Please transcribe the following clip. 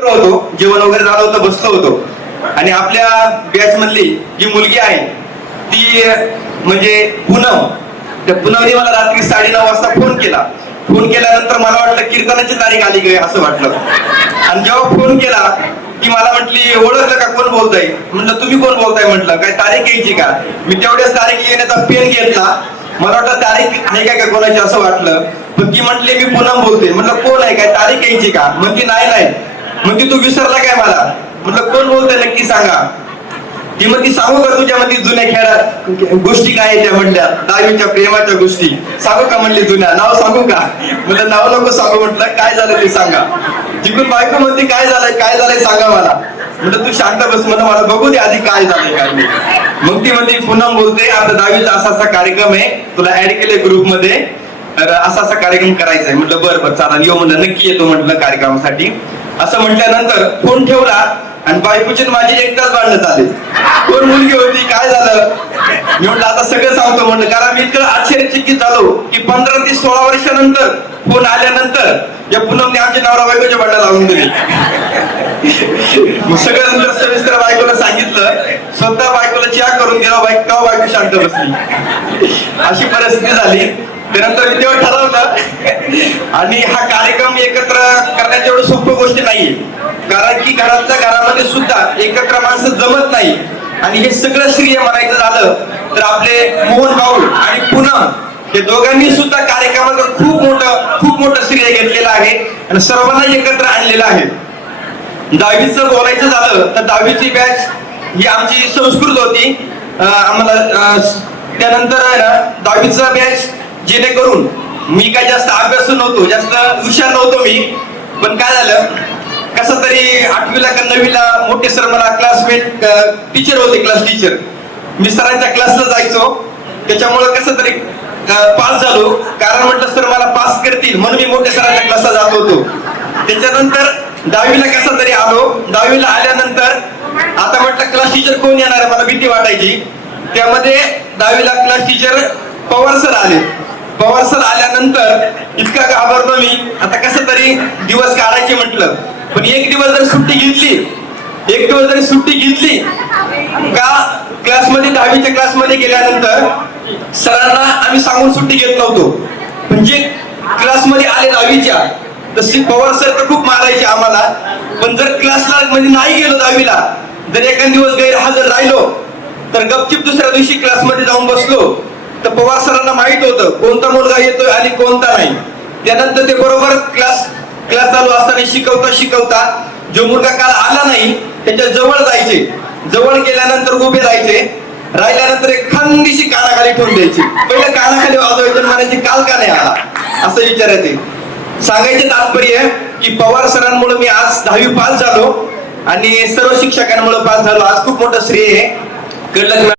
मित्र होतो जेवण वगैरे झालं होतं बसलो होतो. आणि आपल्या बॅच मधली जी मुलगी आहे ती म्हणजे पूनम. त्या पूनमने मला रात्री साडे नऊ वाजता फोन केला. फोन केल्यानंतर मला वाटलं कीर्तनाची तारीख आली गे असं वाटलं. आणि जेव्हा फोन केला ती मला म्हटली ओळखलं का? कोण बोलताय? म्हटलं तुम्ही कोण बोलताय? म्हटलं काय तारीख यायची का? मी तेवढ्याच तारीख येण्याचा पेन घेतला. मला वाटलं तारीख आहे का काय कोणाची? असं वाटलं. पण ती म्हटली मी पूनम बोलते म्हटलं कोण आहे? काय तारीख यायची का? म्हणजे नाही नाही. म्हणजे तू विसरला काय मला? म्हटलं कोण बोलतोय नक्की सांगा. ती म्हणती सांगू का तुझ्या मध्ये जुन्या खेळात? गोष्टी काय त्या म्हणल्या दहावीच्या प्रेमाच्या गोष्टी. सांगू का म्हणली जुन्या? नाव सांगू का? म्हटलं नाव नको सांगू म्हटलं काय झालं ते सांगा. तिकडून बायको म्हणते काय झालंय? काय झालंय? सांगा मला. म्हटलं तू शांत बस म्हणलं मला बघू दे आधी काय झालंय काय नाही. मग ती म्हणते पुन्हा बोलते आता दहावीचा असा असा कार्यक्रम आहे. तुला ऍड केले ग्रुपमध्ये. तर असा असा कार्यक्रम करायचा आहे. म्हटलं बरं बरं चालेल येऊ म्हणलं नक्की येतो म्हटलं कार्यक्रमासाठी. असं म्हटल्यानंतर फोन ठेवला आणि बायकोची माझी एकटाच तास भांडणं झाले. कोण मुलगी होती काय झालं? मी म्हटलं आता सगळं सांगतो म्हटलं कारण मी इतकं आश्चर्यचकित झालो की पंधरा ते सोळा वर्षानंतर फोन आल्यानंतर या पूनमने आमच्या नवरा बायकोच्या भांडणं लावून दिली. सगळं सविस्तर बायकोला सांगितलं स्वतः बायकोला चॅक करून दिला बायको का हो बायको शांत बसली? अशी परिस्थिती झाली. त्यानंतर मी तेव्हा ठरवलं आणि हा कार्यक्रम एकत्र एवढं सोपं गोष्ट नाही कारण की घरातल्या घरामध्ये सुद्धा एकत्र माणसं जमत नाही. आणि हे सगळं श्रेय म्हणायचं झालं तर आपले मोहन भाऊ आणि पुनम हे दोघांनी सुद्धा कार्यक्रमाचं खूप मोठं खूप मोठं श्रेय घेतलेलं आहे आणि सर्वांना एकत्र आणलेलं आहे. दहावीचं बोलायचं झालं तर दहावीची बॅच ही आमची संस्कृत होती. आम्हाला त्यानंतर आहे ना दहावीचा बॅच जेणेकरून मी काय जास्त अभ्यास नव्हतो जास्त हुशार नव्हतो मी. पण काय झालं? कसं तरी आठवीला का नववीला मोठे सर मला क्लासमेट टीचर होते क्लास टीचर मी सरांच्या क्लासला जायचो. त्याच्यामुळे कसं तरी पास झालो. कारण म्हटलं सर मला पास करतील. म्हणून मी मोठ्या सरांच्या क्लासला जात होतो. त्याच्यानंतर दहावीला कसं तरी आलो. दहावीला आल्यानंतर आता म्हटलं क्लास टीचर कोण येणार मला भीती वाटायची. त्यामध्ये दहावीला क्लास टीचर पवार सर आले. पवार सर आल्यानंतर इतका घाबरलो मी? आता कसं तरी दिवस काढायचे म्हटलं. पण एक दिवस जर सुट्टी घेतली एक दिवस जरी सुट्टी घेतली का क्लासमध्ये दहावीच्या क्लासमध्ये गेल्यानंतर सरांना आम्ही सांगून सुट्टी घेत नव्हतो. पण जे क्लासमध्ये आले दहावीच्या तशी पवार सर तर खूप मारायचे आम्हाला. पण जर क्लासला म्हणजे नाही गेलो दहावीला जर एखाद दिवस गैरहजर राहिलो तर गपचिप दुसऱ्या दिवशी क्लासमध्ये जाऊन बसलो. तर पवार सरांना माहीत होतं कोणता मुलगा येतोय आणि कोणता नाही. त्यानंतर ते बरोबर क्लास क्लास चालू असताना शिकवता शिकवता जो मुलगा काल आला नाही त्याच्याजवळ जायचे. जवळ गेल्यानंतर उभे राहायचे. राहिल्यानंतर एक खांदीशी कानाखाली ठेवून द्यायची. पहिलं कानाखाली वाजवायचे म्हणायचे काल का नाही आला? असं विचारायचे. सांगायचे तात्पर्य की पवार सरांमुळे मी आज दहावी पास झालो आणि सर्व शिक्षकांमुळे पास झालो. आज खूप मोठं श्रेय आहे.